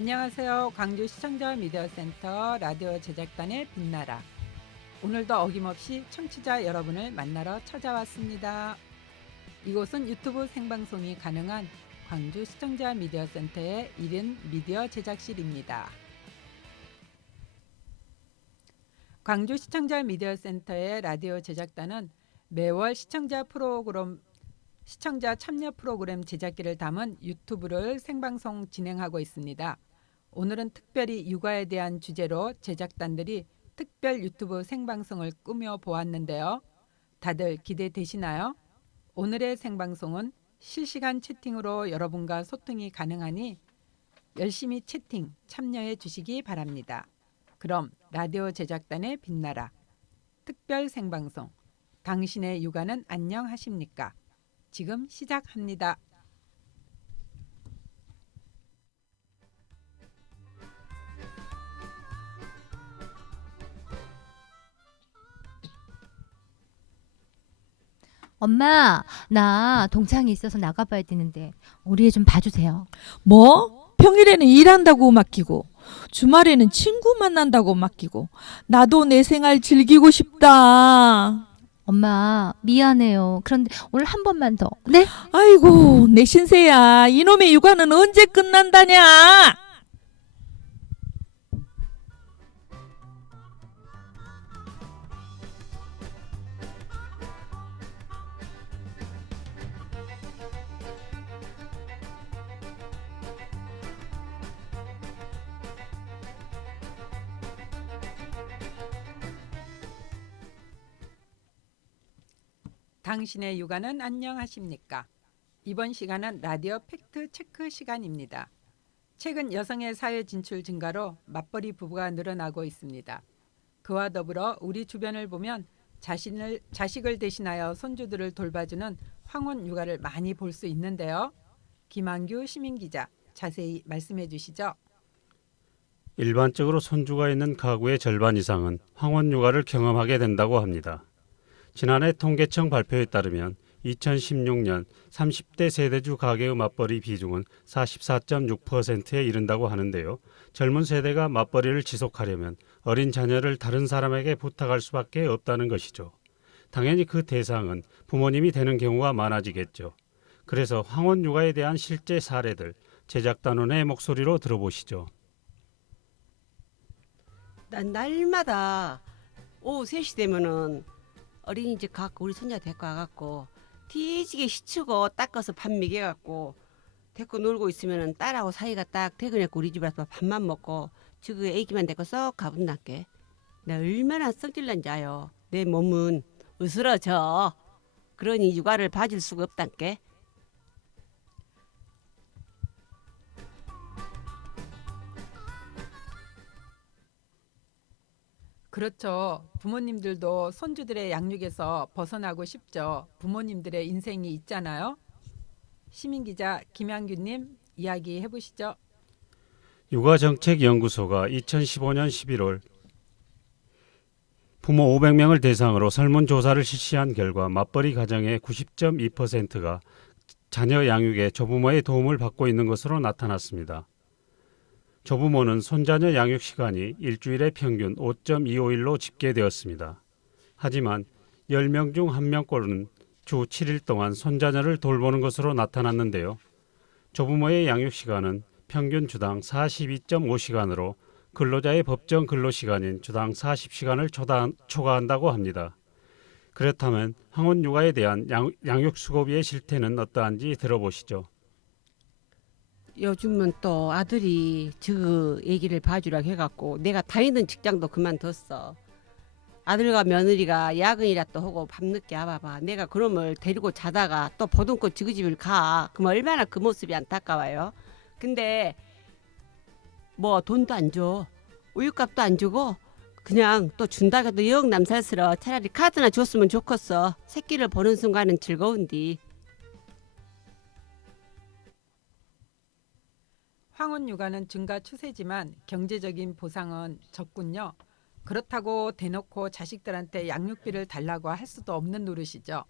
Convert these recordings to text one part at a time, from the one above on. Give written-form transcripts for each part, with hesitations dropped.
안녕하세요. 광주 시청자 미디어센터 라디오 제작단의 빛나라. 오늘도 어김없이 청취자 여러분을 만나러 찾아왔습니다. 이곳은 유튜브 생방송이 가능한 광주 시청자 미디어센터의 1인 미디어 제작실입니다. 광주 시청자 미디어센터의 라디오 제작단은 매월 시청자 참여 프로그램 제작기를 담은 유튜브를 생방송 진행하고 있습니다. 오늘은 특별히 육아에 대한 주제로 제작단들이 특별 유튜브 생방송을 꾸며 보았는데요. 다들 기대되시나요? 오늘의 생방송은 실시간 채팅으로 여러분과 소통이 가능하니 열심히 채팅 참여해 주시기 바랍니다. 그럼 라디오 제작단의 빛나라 특별 생방송 당신의 육아는 안녕하십니까? 지금 시작합니다. 엄마, 나 동창이 있어서 나가봐야 되는데 우리 애 좀 봐주세요. 뭐? 평일에는 일한다고 맡기고 주말에는 친구 만난다고 맡기고 나도 내 생활 즐기고 싶다. 엄마, 미안해요. 그런데 오늘 한 번만 더. 네? 아이고 내 신세야. 이놈의 육아는 언제 끝난다냐. 당신의 육아는 안녕하십니까? 이번 시간은 라디오 팩트 체크 시간입니다. 최근 여성의 사회 진출 증가로 맞벌이 부부가 늘어나고 있습니다. 그와 더불어 우리 주변을 보면 자식을 대신하여 손주들을 돌봐주는 황혼 육아를 많이 볼 수 있는데요. 김한규 시민기자 자세히 말씀해 주시죠. 일반적으로 손주가 있는 가구의 절반 이상은 황혼 육아를 경험하게 된다고 합니다. 지난해 통계청 발표에 따르면 2016년 30대 세대주 가계의 맞벌이 비중은 44.6%에 이른다고 하는데요. 젊은 세대가 맞벌이를 지속하려면 어린 자녀를 다른 사람에게 부탁할 수밖에 없다는 것이죠. 당연히 그 대상은 부모님이 되는 경우가 많아지겠죠. 그래서 황혼 육아에 대한 실제 사례들 제작단원의 목소리로 들어보시죠. 난 날마다 오후 3시 되면은 어린이집 갖고 우리 손자 데리고 와갖고 뒤지게 시치고 닦아서 밥 먹여갖고 데리고 놀고 있으면은 딸하고 사이가 딱 퇴근했고 우리 집에 와서 밥만 먹고 지금 애기만 데리고 썩 가본다께. 내가 얼마나 성질난지 아요. 내 몸은 으스러져. 그러니 육아를 봐줄 수가 없단께. 그렇죠. 부모님들도 손주들의 양육에서 벗어나고 싶죠. 부모님들의 인생이 있잖아요. 시민기자 김양규님 이야기 해보시죠. 육아정책연구소가 2015년 11월 부모 500명을 대상으로 설문조사를 실시한 결과 맞벌이 가정의 90.2%가 자녀 양육에 조부모의 도움을 받고 있는 것으로 나타났습니다. 조부모는 손자녀 양육 시간이 일주일에 평균 5.25일로 집계되었습니다. 하지만 10명 중 1명꼴은 주 7일 동안 손자녀를 돌보는 것으로 나타났는데요. 조부모의 양육 시간은 평균 주당 42.5시간으로 근로자의 법정 근로시간인 주당 40시간을 초과한다고 합니다. 그렇다면 황혼 육아에 대한 양육 수고비의 실태는 어떠한지 들어보시죠. 요즘은 또 아들이 저 애기를 봐주라고 해갖고 내가 다니던 직장도 그만뒀어. 아들과 며느리가 야근이라 또 하고 밤늦게 와봐봐. 내가 그놈을 데리고 자다가 또 보듬고 지그 집을 가. 그럼 얼마나 그 모습이 안타까워요. 근데 뭐 돈도 안 줘. 우유값도 안 주고 그냥 또 준다고 해도 영 남살스러워. 차라리 카드나 줬으면 좋겠어. 새끼를 보는 순간은 즐거운디. 황혼 육아는 증가 추세지만 경제적인 보상은 적군요. 그렇다고 대놓고 자식들한테 양육비를 달라고 할 수도 없는 노릇이죠.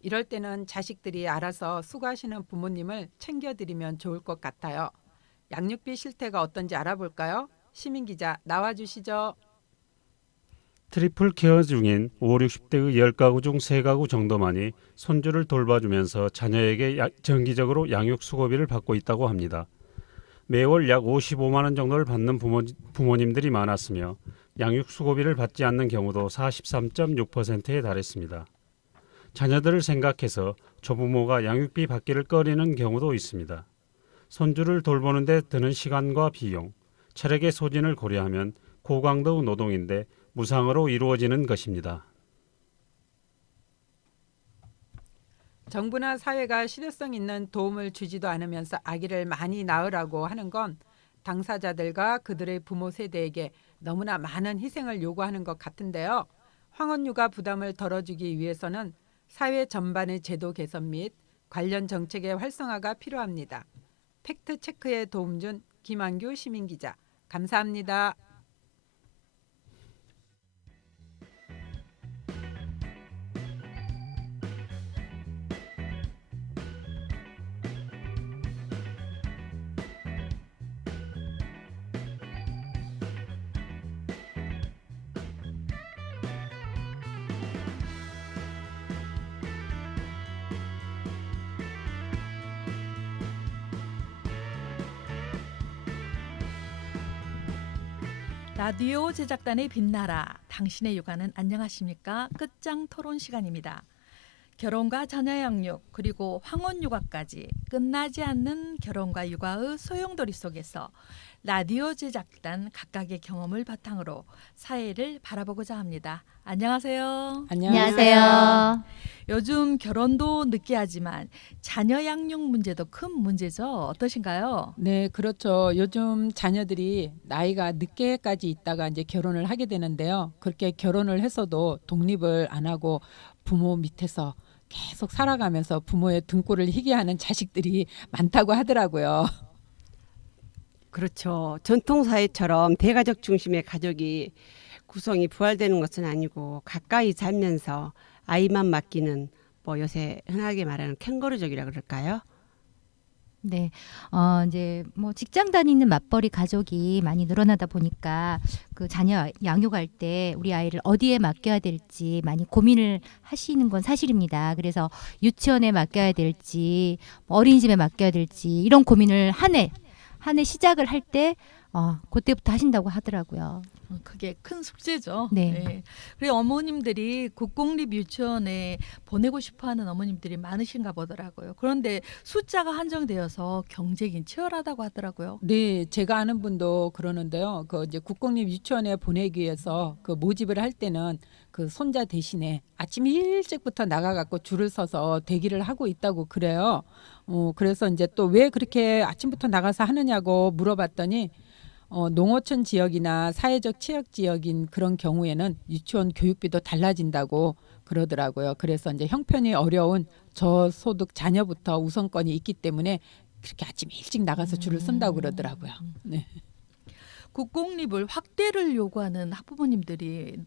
이럴 때는 자식들이 알아서 수고하시는 부모님을 챙겨드리면 좋을 것 같아요. 양육비 실태가 어떤지 알아볼까요? 시민 기자 나와주시죠. 트리플 케어 중인 5, 60대의 10가구 중 3가구 정도만이 손주를 돌봐주면서 자녀에게 정기적으로 양육 수고비를 받고 있다고 합니다. 매월 약 55만 원 정도를 받는 부모님들이 많았으며 양육 수고비를 받지 않는 경우도 43.6%에 달했습니다. 자녀들을 생각해서 조부모가 양육비 받기를 꺼리는 경우도 있습니다. 손주를 돌보는 데 드는 시간과 비용, 체력의 소진을 고려하면 고강도 노동인데 무상으로 이루어지는 것입니다. 정부나 사회가 실효성 있는 도움을 주지도 않으면서 아기를 많이 낳으라고 하는 건 당사자들과 그들의 부모 세대에게 너무나 많은 희생을 요구하는 것 같은데요. 황혼육아 부담을 덜어주기 위해서는 사회 전반의 제도 개선 및 관련 정책의 활성화가 필요합니다. 팩트 체크에 도움 준 김한규 시민기자, 감사합니다. 라디오 제작단의 빛나라. 당신의 육아는 안녕하십니까? 끝장 토론 시간입니다. 결혼과 자녀 양육 그리고 황혼 육아까지 끝나지 않는 결혼과 육아의 소용돌이 속에서 라디오 제작단 각각의 경험을 바탕으로 사회를 바라보고자 합니다. 안녕하세요. 안녕하세요. 요즘 결혼도 늦게 하지만 자녀 양육 문제도 큰 문제죠. 어떠신가요? 네, 그렇죠. 요즘 자녀들이 나이가 늦게까지 있다가 이제 결혼을 하게 되는데요. 그렇게 결혼을 해서도 독립을 안 하고 부모 밑에서 계속 살아가면서 부모의 등골을 희게 하는 자식들이 많다고 하더라고요. 그렇죠. 전통 사회처럼 대가족 중심의 가족이 구성이 부활되는 것은 아니고 가까이 살면서 아이만 맡기는 뭐 요새 흔하게 말하는 캥거루족이라 그럴까요? 네, 이제 뭐 직장 다니는 맞벌이 가족이 많이 늘어나다 보니까 그 자녀 양육할 때 우리 아이를 어디에 맡겨야 될지 많이 고민을 하시는 건 사실입니다. 그래서 유치원에 맡겨야 될지 어린이집에 맡겨야 될지 이런 고민을 한 해 시작을 할 때 그때부터 하신다고 하더라고요. 그게 큰 숙제죠. 네. 그리고 어머님들이 국공립 유치원에 보내고 싶어하는 어머님들이 많으신가 보더라고요. 그런데 숫자가 한정되어서 경쟁이 치열하다고 하더라고요. 네, 제가 아는 분도 그러는데요. 그 이제 국공립 유치원에 보내기 위해서 그 모집을 할 때는 그 손자 대신에 아침 일찍부터 나가갖고 줄을 서서 대기를 하고 있다고 그래요. 그래서 이제 또 왜 그렇게 아침부터 나가서 하느냐고 물어봤더니 농어촌 지역이나 사회적 취약 지역인 그런 경우에는 유치원 교육비도 달라진다고 그러더라고요. 그래서 이제 형편이 어려운 저소득 자녀부터 우선권이 있기 때문에 그렇게 아침 일찍 나가서 줄을 쓴다고 그러더라고요. 네. 국공립을 확대를 요구하는 학부모님들이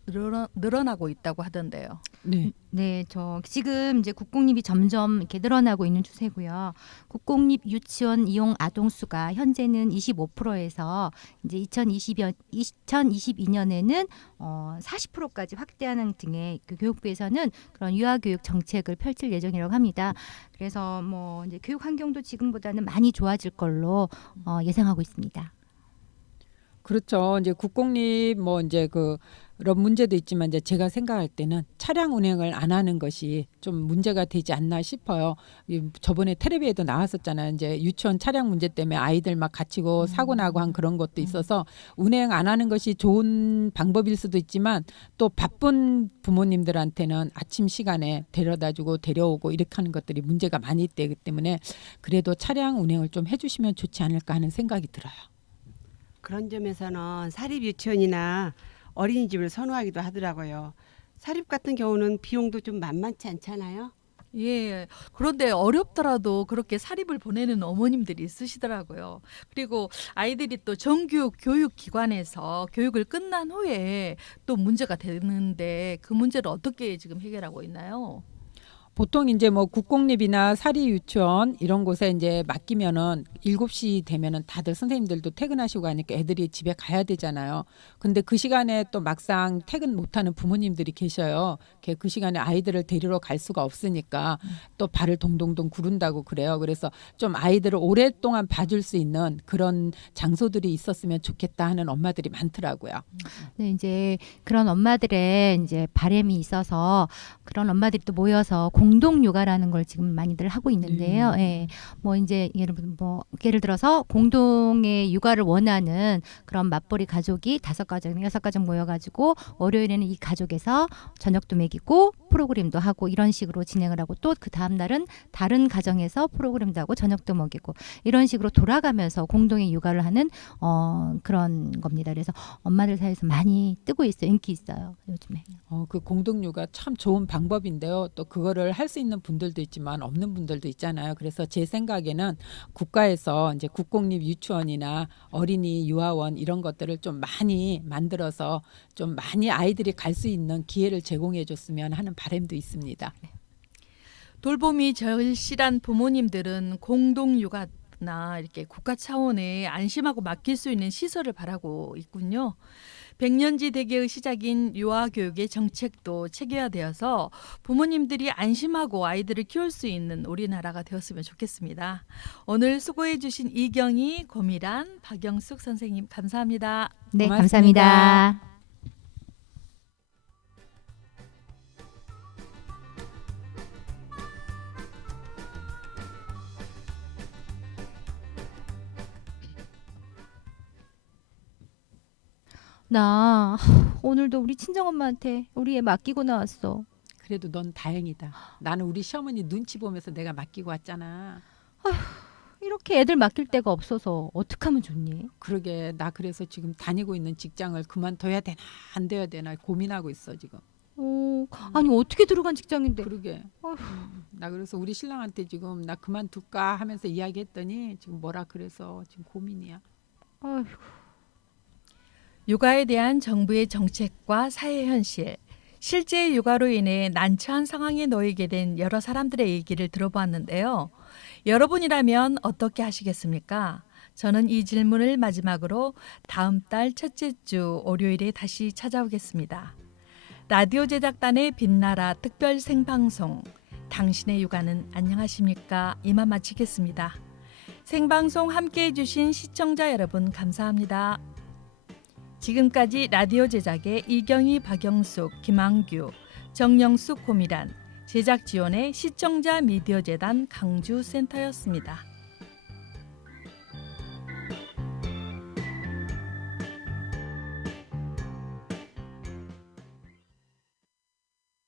늘어나고 있다고 하던데요. 네. 네, 저 지금 이제 국공립이 점점 이렇게 늘어나고 있는 추세고요. 국공립 유치원 이용 아동 수가 현재는 25%에서 이제 2022년에는 40%까지 확대하는 등의 그 교육부에서는 그런 유아 교육 정책을 펼칠 예정이라고 합니다. 그래서 뭐 이제 교육 환경도 지금보다는 많이 좋아질 걸로 예상하고 있습니다. 그렇죠. 이제 국공립 뭐 이제 그런 문제도 있지만 이제 제가 생각할 때는 차량 운행을 안 하는 것이 좀 문제가 되지 않나 싶어요. 저번에 텔레비에도 나왔었잖아요. 이제 유치원 차량 문제 때문에 아이들 막 갇히고 사고 나고 한 그런 것도 있어서 운행 안 하는 것이 좋은 방법일 수도 있지만 또 바쁜 부모님들한테는 아침 시간에 데려다주고 데려오고 이렇게 하는 것들이 문제가 많이 되기 때문에 그래도 차량 운행을 좀 해주시면 좋지 않을까 하는 생각이 들어요. 그런 점에서는 사립 유치원이나 어린이집을 선호하기도 하더라고요. 사립 같은 경우는 비용도 좀 만만치 않잖아요. 예. 그런데 어렵더라도 그렇게 사립을 보내는 어머님들이 있으시더라고요. 그리고 아이들이 또 정규 교육기관에서 교육을 끝난 후에 또 문제가 되는데 그 문제를 어떻게 지금 해결하고 있나요? 보통 이제 뭐 국공립이나 사립 유치원 이런 곳에 이제 맡기면은 7시 되면은 다들 선생님들도 퇴근하시고 하니까 애들이 집에 가야 되잖아요. 근데 그 시간에 또 막상 퇴근 못하는 부모님들이 계셔요. 그 시간에 아이들을 데리러 갈 수가 없으니까 또 발을 동동동 구른다고 그래요. 그래서 좀 아이들을 오랫동안 봐줄 수 있는 그런 장소들이 있었으면 좋겠다 하는 엄마들이 많더라고요. 네, 이제 그런 엄마들의 이제 바람이 있어서 그런 엄마들이 또 모여서 공동 육아라는 걸 지금 많이들 하고 있는데요. 예. 뭐 이제 예를 들어서 공동의 육아를 원하는 그런 맞벌이 가족이 5가족, 6가족 모여가지고 월요일에는 이 가족에서 저녁도 먹이고 프로그램도 하고 이런 식으로 진행을 하고 또 그 다음 날은 다른 가정에서 프로그램도 하고 저녁도 먹이고 이런 식으로 돌아가면서 공동의 육아를 하는 그런 겁니다. 그래서 엄마들 사이에서 많이 뜨고 있어요. 인기 있어요. 요즘에. 그 공동육아 참 좋은 방법인데요. 또 그거를 할 수 있는 분들도 있지만 없는 분들도 있잖아요. 그래서 제 생각에는 국가에서 이제 국공립 유치원이나 어린이 유아원 이런 것들을 좀 많이 만들어서 좀 많이 아이들이 갈 수 있는 기회를 제공해 줬으면 하는 바람도 있습니다. 돌봄이 절실한 부모님들은 공동 육아나 이렇게 국가 차원의 안심하고 맡길 수 있는 시설을 바라고 있군요. 백년지 대계의 시작인 유아교육의 정책도 체계화되어서 부모님들이 안심하고 아이들을 키울 수 있는 우리나라가 되었으면 좋겠습니다. 오늘 수고해 주신 이경희, 고미란, 박영숙 선생님 감사합니다. 네, 고맙습니다. 감사합니다. 나 오늘도 우리 친정엄마한테 우리 애 맡기고 나왔어. 그래도 넌 다행이다. 나는 우리 시어머니 눈치 보면서 내가 맡기고 왔잖아. 이렇게 애들 맡길 데가 없어서 어떡하면 좋니? 그러게 나 그래서 지금 다니고 있는 직장을 그만둬야 되나 안 돼야 되나 고민하고 있어 지금. 아니 어떻게 들어간 직장인데? 그러게. 어휴. 나 그래서 우리 신랑한테 지금 나 그만둘까 하면서 이야기했더니 지금 뭐라 그래서 지금 고민이야. 아휴. 육아에 대한 정부의 정책과 사회 현실, 실제 육아로 인해 난처한 상황에 놓이게 된 여러 사람들의 얘기를 들어보았는데요. 여러분이라면 어떻게 하시겠습니까? 저는 이 질문을 마지막으로 다음 달 첫째 주 월요일에 다시 찾아오겠습니다. 라디오 제작단의 빛나라 특별 생방송 당신의 육아는 안녕하십니까? 이만 마치겠습니다. 생방송 함께해 주신 시청자 여러분 감사합니다. 지금까지 라디오 제작의 이경희, 박영숙, 김항규, 정영숙, 고미란, 제작 지원의 시청자 미디어 재단 강주센터였습니다.